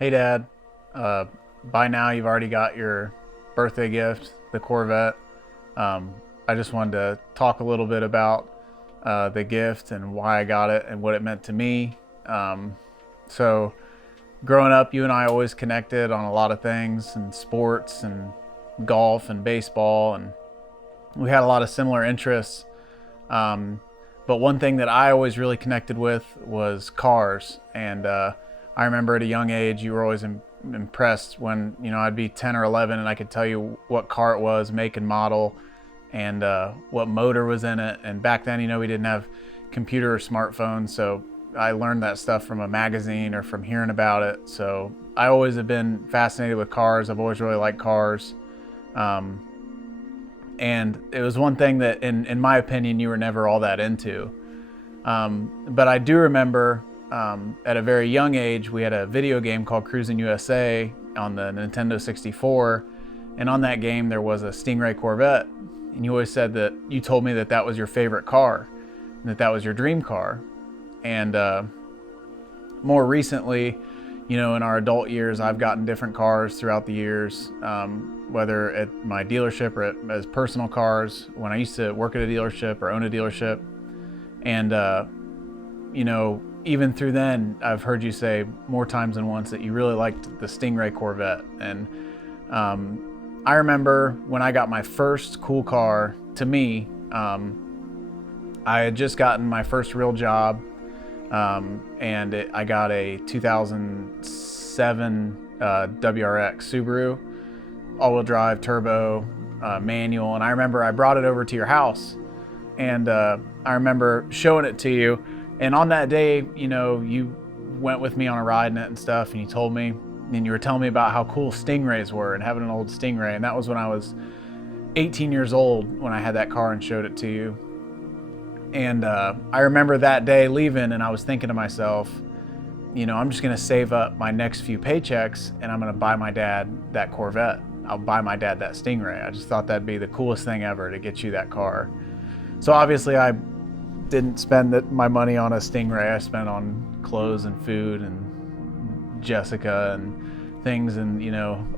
Hey Dad, uh, by now you've already got your birthday gift, the Corvette. I just wanted to talk a little bit about the gift and why I got it and what it meant to me. So, growing up, you and I always connected on a lot of things and sports and golf and baseball, and we had a lot of similar interests. Um, but one thing that I always really connected with was cars. And I remember at a young age, you were always impressed when, I'd be 10 or 11 and I could tell you what car it was, make and model, and what motor was in it. And back then, we didn't have computer or smartphones. So I learned that stuff from a magazine or from hearing about it. So I always have been fascinated with cars. I've always really liked cars. And it was one thing that, in my opinion, you were never all that into. But I do remember at a very young age, we had a video game called Cruising USA on the Nintendo 64. And on that game, there was a Stingray Corvette. And you always said that you told me that that was your favorite car, and that was your dream car. And more recently, in our adult years, I've gotten different cars throughout the years, whether at my dealership or as personal cars, when I used to work at a dealership or own a dealership. And, even through then, I've heard you say more times than once that you really liked the Stingray Corvette. And I remember when I got my first cool car, to me, I had just gotten my first real job. I got a 2007 WRX Subaru, all-wheel drive, turbo, manual. And I remember I brought it over to your house, and I remember showing it to you. And on that day, you went with me on a ride in it and stuff, and you told me, and you were telling me about how cool Stingrays were and having an old Stingray. And that was when I was 18 years old when I had that car and showed it to you. And I remember that day leaving, and I was thinking to myself, I'm just going to save up my next few paychecks, and I'm going to buy my dad that Corvette. I'll buy my dad that Stingray. I just thought that'd be the coolest thing ever to get you that car. So obviously I didn't spend my money on a Stingray. I spent on clothes and food and Jessica and things, and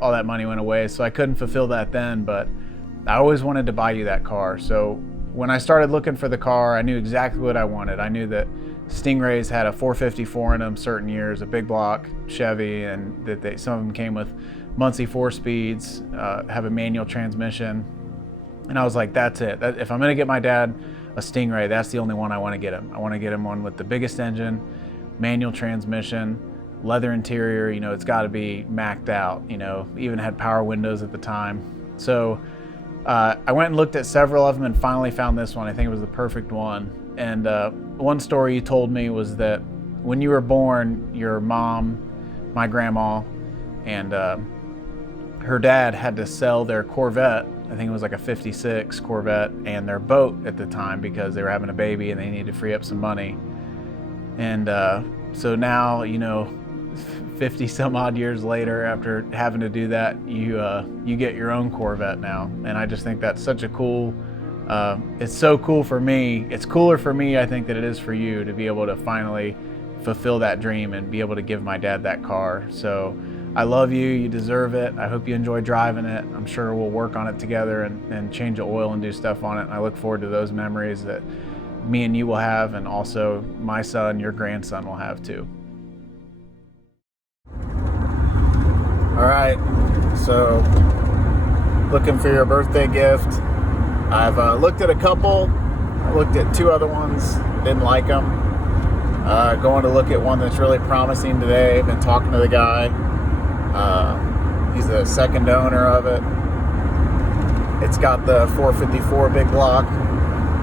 all that money went away. So I couldn't fulfill that then, but I always wanted to buy you that car. So when I started looking for the car, I knew exactly what I wanted. I knew that Stingrays had a 454 in them certain years, a big block Chevy, and that some of them came with Muncie 4-speeds, have a manual transmission. And I was like, that's it. If I'm going to get my dad a Stingray, that's the only one I want to get him. I want to get him one with the biggest engine, manual transmission, leather interior. It's got to be macked out. Even had power windows at the time. So I went and looked at several of them and finally found this one. I think it was the perfect one. And one story you told me was that when you were born, your mom, my grandma, and her dad had to sell their Corvette. I think it was like a 56 Corvette, and their boat at the time, because they were having a baby and they needed to free up some money. And so now, 50 some odd years later, after having to do that, you get your own Corvette now. And I just think that's such a cool, it's so cool for me. It's cooler for me, I think, than it is for you to be able to finally fulfill that dream and be able to give my dad that car. So I love you. You deserve it. I hope you enjoy driving it. I'm sure we'll work on it together and change the oil and do stuff on it. And I look forward to those memories that me and you will have, and also my son, your grandson, will have too. All right, so looking for your birthday gift. I've looked at a couple. I looked at two other ones, didn't like them. Going to look at one that's really promising today. Been talking to the guy. He's the second owner of it. It's got the 454 big block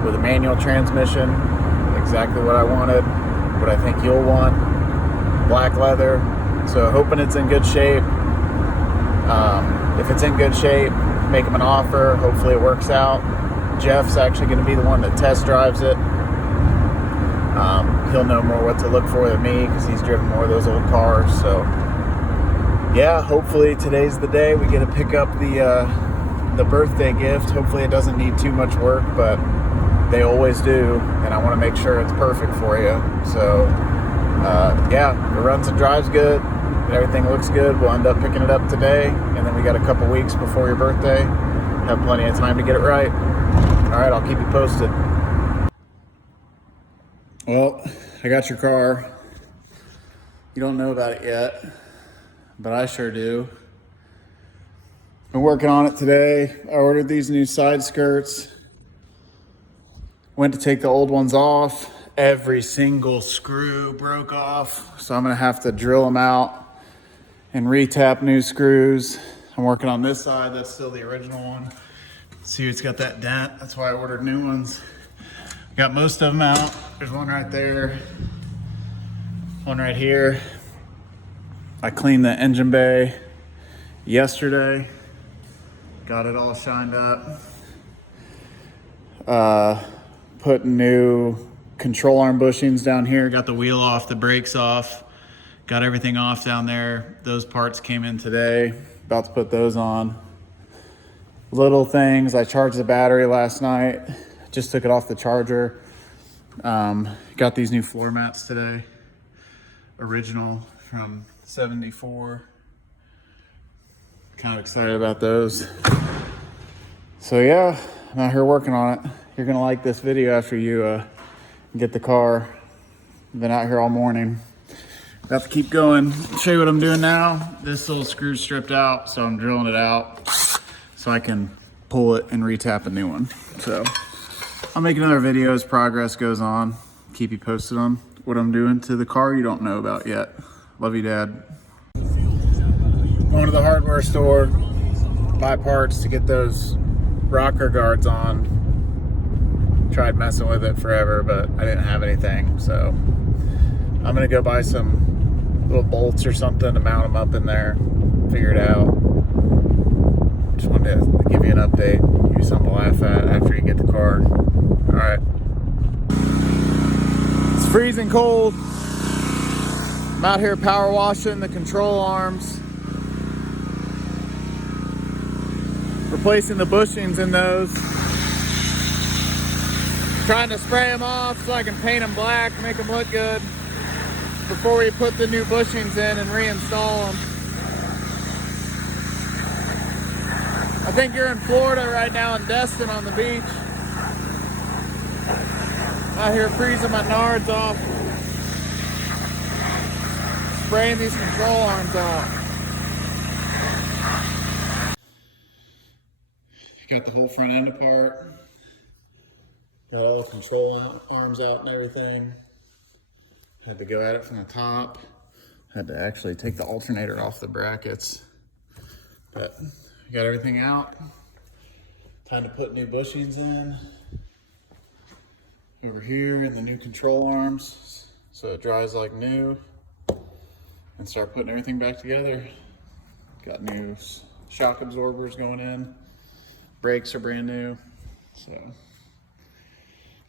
with a manual transmission, exactly what I wanted, what I think you'll want. Black leather, so hoping it's in good shape. If it's in good shape, make him an offer. Hopefully it works out. Jeff's actually going to be the one that test drives it. He'll know more what to look for than me, because he's driven more of those old cars. So yeah, hopefully today's the day we get to pick up the birthday gift. Hopefully it doesn't need too much work, but they always do, and I want to make sure it's perfect for you. So yeah, it runs and drives good. and everything looks good, we'll end up picking it up today, and then we got a couple weeks before your birthday. Have plenty of time to get it right. All right, I'll keep you posted. Well, I got your car. You don't know about it yet, but I sure do. Been working on it today. I ordered these new side skirts. Went to take the old ones off. Every single screw broke off, so I'm gonna have to drill them out and retap new screws. I'm working on this side. That's still the original one. See, it's got that dent. That's why I ordered new ones. Got most of them out. There's one right there, one right here. I cleaned the engine bay yesterday. Got it all shined up. Put new control arm bushings down here. Got the wheel off, the brakes off. Got everything off down there. Those parts came in today. About to put those on. Little things. I charged the battery last night. Just took it off the charger. Got these new floor mats today. Original from 74. Kind of excited about those. So yeah, I'm out here working on it. You're gonna like this video after you get the car. Been out here all morning. About to keep going. Show you what I'm doing now. This little screw's stripped out, so I'm drilling it out so I can pull it and retap a new one. So I'll make another video as progress goes on. Keep you posted on what I'm doing to the car you don't know about yet. Love you, Dad. Going to the hardware store, buy parts to get those rocker guards on. Tried messing with it forever, but I didn't have anything. So I'm gonna go buy some little bolts or something to mount them up in there, figure it out. Just wanted to give you an update, give you something to laugh at after you get the car. All right. It's freezing cold. I'm out here power washing the control arms. Replacing the bushings in those. Trying to spray them off so I can paint them black, make them look good before we put the new bushings in and reinstall them. I think you're in Florida right now in Destin on the beach. Out here freezing my nards off. Spraying these control arms off. Got the whole front end apart. Got all the control arms out and everything. Had to go at it from the top. Had to actually take the alternator off the brackets. But got everything out. Time to put new bushings in. Over here in the new control arms. So it dries like new. And start putting everything back together. Got new shock absorbers going in. Brakes are brand new. So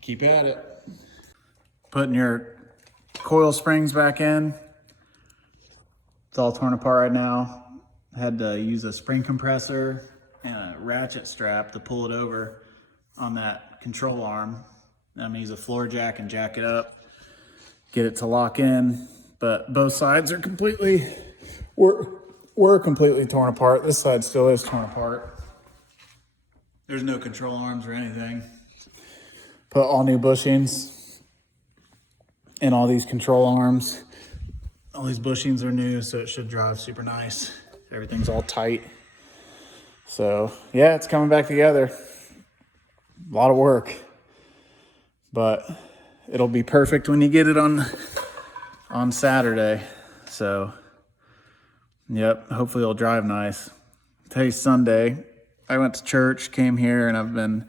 keep at it. Putting your coil springs back in. It's all torn apart right now. I had to use a spring compressor and a ratchet strap to pull it over on that control arm. I'm gonna use a floor jack and jack it up, get it to lock in. But both sides are completely, were completely torn apart. This side still is torn apart. There's no control arms or anything. Put all new bushings in all these control arms. All these bushings are new, so it should drive super nice. Everything's all tight. So yeah, it's coming back together. A lot of work, but it'll be perfect when you get it on Saturday. So yep, hopefully it'll drive nice. Today's Sunday. I went to church, came here, and I've been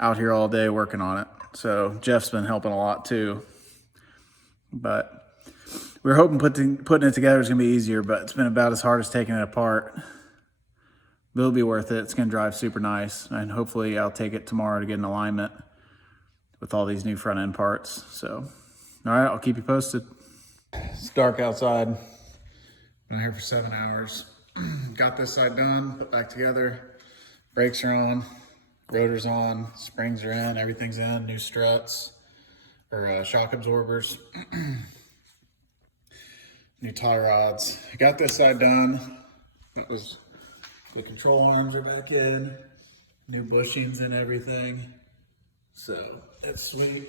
out here all day working on it. So Jeff's been helping a lot too. But we were hoping putting it together is gonna be easier, but it's been about as hard as taking it apart. But it'll be worth it. It's gonna drive super nice. And hopefully I'll take it tomorrow to get an alignment with all these new front end parts. So, all right, I'll keep you posted. It's dark outside. Been here for 7 hours. Got this side done, put back together. Brakes are on, rotor's on, springs are in, everything's in, new shock absorbers. new tie rods. I got this side done. That was the control arms are back in, new bushings and everything. So it's sweet.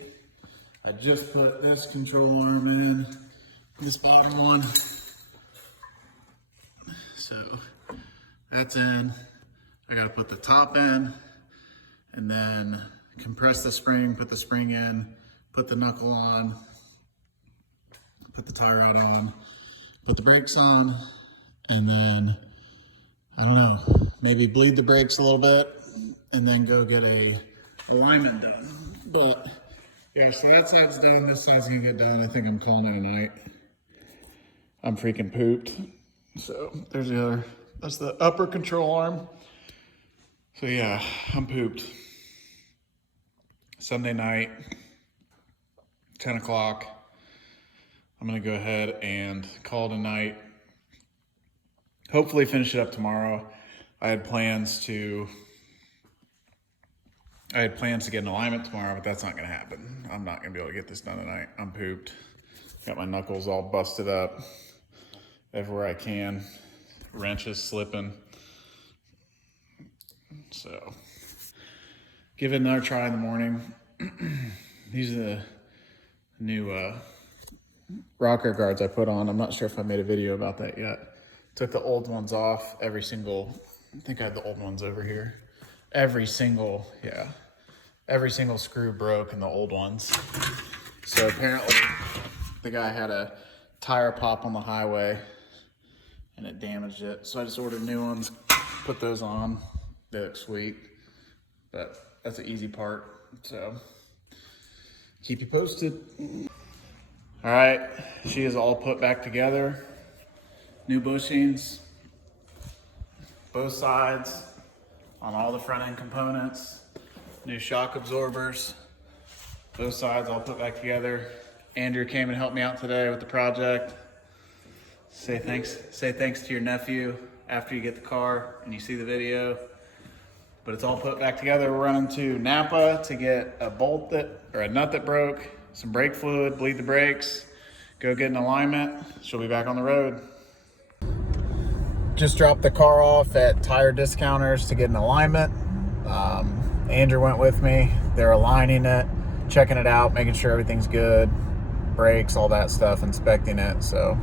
I just put this control arm in, this bottom one. So that's in. I gotta put the top in and then compress the spring, put the spring in, put the knuckle on, put the tie rod on, put the brakes on, and then, I don't know, maybe bleed the brakes a little bit and then go get a alignment done. But yeah, so that side's done, this side's gonna get done. I think I'm calling it a night. I'm freaking pooped. So there's the other, that's the upper control arm. So yeah, I'm pooped. Sunday night, 10 o'clock. I'm gonna go ahead and call it a night. Hopefully finish it up tomorrow. I had plans to get an alignment tomorrow, but that's not gonna happen. I'm not gonna be able to get this done tonight. I'm pooped. Got my knuckles all busted up everywhere I can. Wrenches slipping. So, give it another try in the morning. These are the new rocker guards I put on. I'm not sure if I made a video about that yet. Took the old ones off. I think I had the old ones over here. Every single screw broke in the old ones. So apparently the guy had a tire pop on the highway and it damaged it. So I just ordered new ones, put those on. They look sweet, but that's an easy part. So keep you posted. All right, she is all put back together. New bushings, both sides on all the front end components. New shock absorbers, both sides all put back together. Andrew came and helped me out today with the project. Say thanks to your nephew after you get the car and you see the video. But it's all put back together. We're running to Napa to get a nut that broke, some brake fluid, bleed the brakes, go get an alignment. She'll be back on the road. Just dropped the car off at Tire Discounters to get an alignment. Andrew went with me. They're aligning it, checking it out, making sure everything's good, brakes, all that stuff, inspecting it. So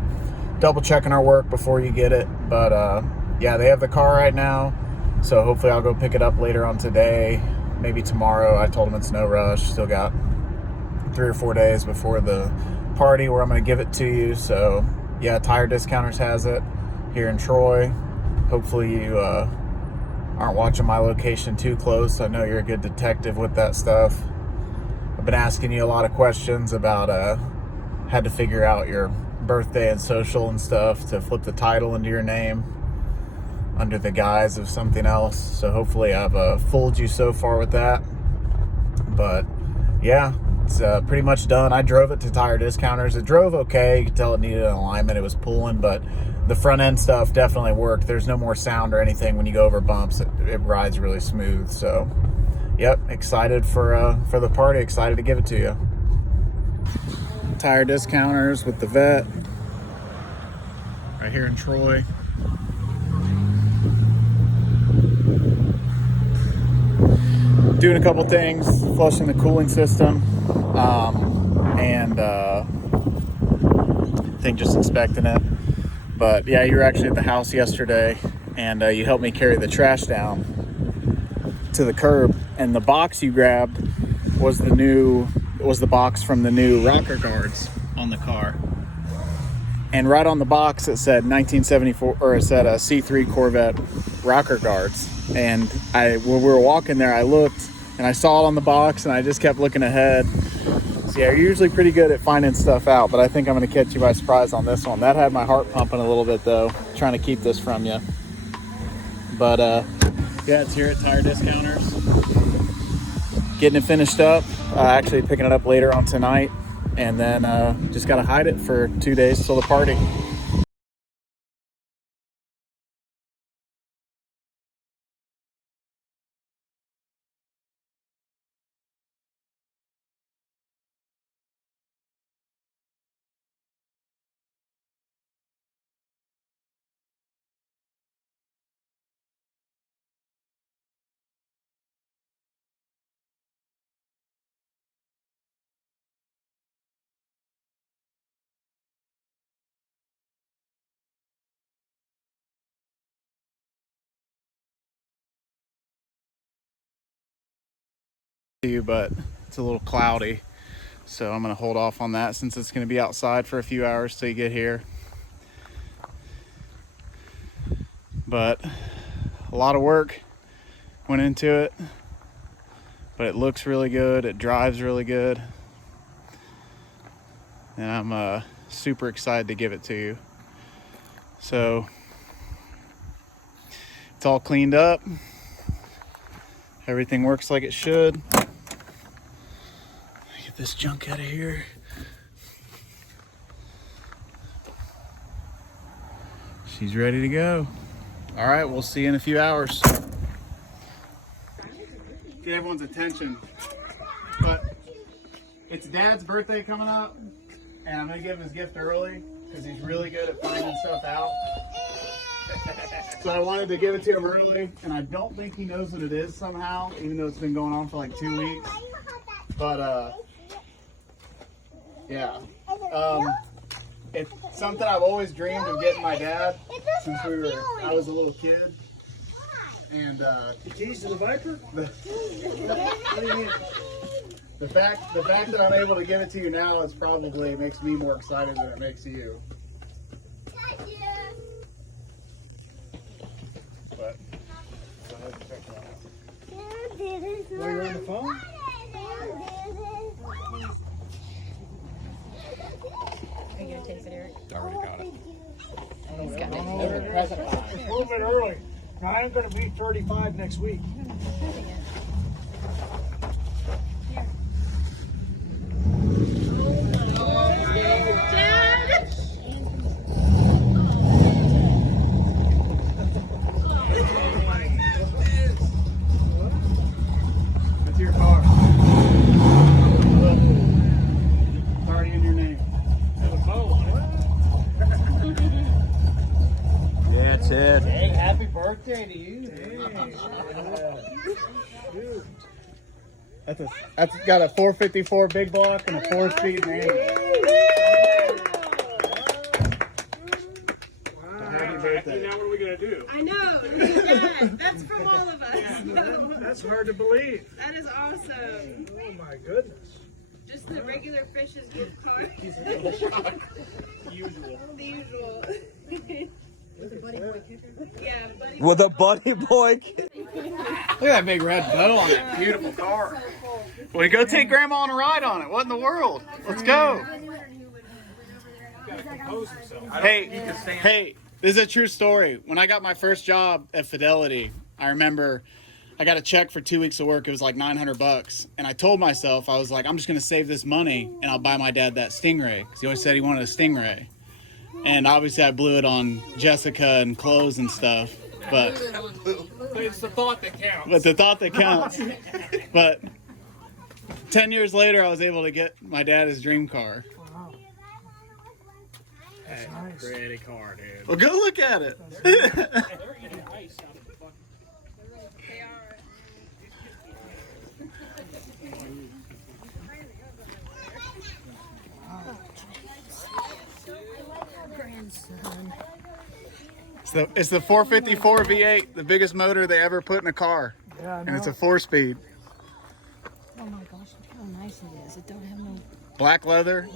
double checking our work before you get it. But yeah, they have the car right now. So hopefully I'll go pick it up later on today, maybe tomorrow. I told them it's no rush. Still got 3 or 4 days before the party where I'm going to give it to you. So yeah, Tire Discounters has it here in Troy. Hopefully you aren't watching my location too close. I know you're a good detective with that stuff. I've been asking you a lot of questions about had to figure out your birthday and social and stuff to flip the title into your name under the guise of something else. So hopefully I've fooled you so far with that. But yeah, it's pretty much done. I drove it to Tire Discounters. It drove okay. You could tell it needed an alignment. It was pulling, but the front end stuff definitely worked. There's no more sound or anything when you go over bumps. It rides really smooth. So yep, excited for the party. Excited to give it to you. Tire Discounters with the vet right here in Troy. Doing a couple things, flushing the cooling system, and I think just inspecting it. But yeah, you were actually at the house yesterday, and you helped me carry the trash down to the curb. And the box you grabbed was the box from the new rocker guards on the car. And right on the box it said 1974, or it said a C3 Corvette rocker guards. And when we were walking there, I looked and I saw it on the box, and I just kept looking ahead. So yeah, you're usually pretty good at finding stuff out, but I think I'm going to catch you by surprise on this one. That had my heart pumping a little bit though, trying to keep this from you. But yeah, it's here at Tire Discounters. Getting it finished up, actually picking it up later on tonight, and then just got to hide it for 2 days till the party. But it's a little cloudy, so I'm gonna hold off on that since it's gonna be outside for a few hours till you get here. But a lot of work went into it, but it looks really good, it drives really good, and I'm super excited to give it to you. So it's all cleaned up, everything works like it should. Get this junk out of here. She's ready to go. All right, we'll see you in a few hours. Get everyone's attention, but it's Dad's birthday coming up, and I'm gonna give him his gift early because he's really good at finding stuff out. So I wanted to give it to him early, and I don't think he knows what it is somehow, even though it's been going on for like 2 weeks. But yeah, it's something I've always dreamed of getting my dad since I was a little kid. And the keys to the Viper? What do you mean? The fact that I'm able to give it to you now is probably makes me more excited than it makes you. But go ahead and check it out. While you're on the phone? Are you gonna taste it, Eric? Already got it. He's got It's moving early. Now, I'm going to be 35 next week. It's your car. It's already in your name. Have a bow on it. That's it. Hey, happy birthday to you. That's got a 454 big block and a 4-speed manual. Happy birthday. Now what are we going to do? I know. Yeah, that's from all of us. That's hard to believe. That is awesome. Oh my goodness. Just the regular Fish's gift card. The usual. Yeah, buddy. With a buddy boy. Look at that big red bow on that beautiful car. Well, go take Grandma on a ride on it. What in the world? Let's go. Hey, this is a true story. When I got my first job at Fidelity, I remember I got a check for 2 weeks of work. It was like $900. And I told myself, I was like, I'm just going to save this money and I'll buy my dad that Stingray. Because he always said he wanted a Stingray. And obviously I blew it on Jessica and clothes and stuff. But It's the thought that counts. But the thought that counts. But 10 years later, I was able to get my dad his dream car. Wow. That's nice. Pretty car, dude. Well, go look at it. It's the 454 V8, the biggest motor they ever put in a car. Yeah, I know. And it's a 4-speed. Oh my gosh, look how nice it is. It don't have no. Black leather.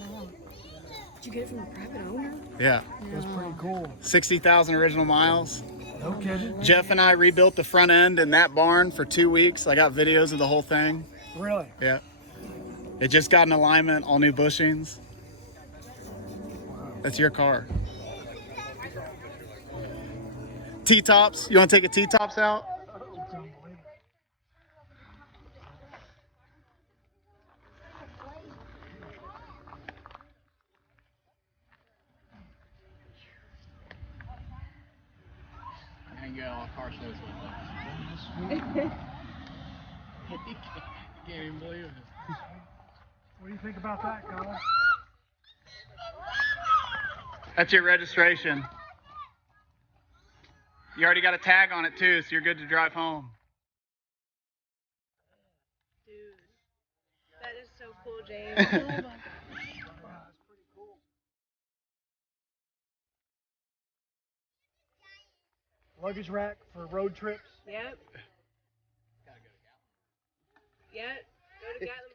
Did you get it from a private owner? Yeah. That's pretty cool. 60,000 original miles. No kidding. Jeff and I rebuilt the front end in that barn for 2 weeks. I got videos of the whole thing. Really? Yeah. It just got an alignment, all new bushings. That's your car. T-tops. You want to take a T-tops out? I can get all the car shows with them. Can't even believe it. What do you think about that, Colin? That's your registration. You already got a tag on it too, so you're good to drive home. Dude, that is so cool, James. That's pretty cool. Luggage rack for road trips. Yep. Yep. got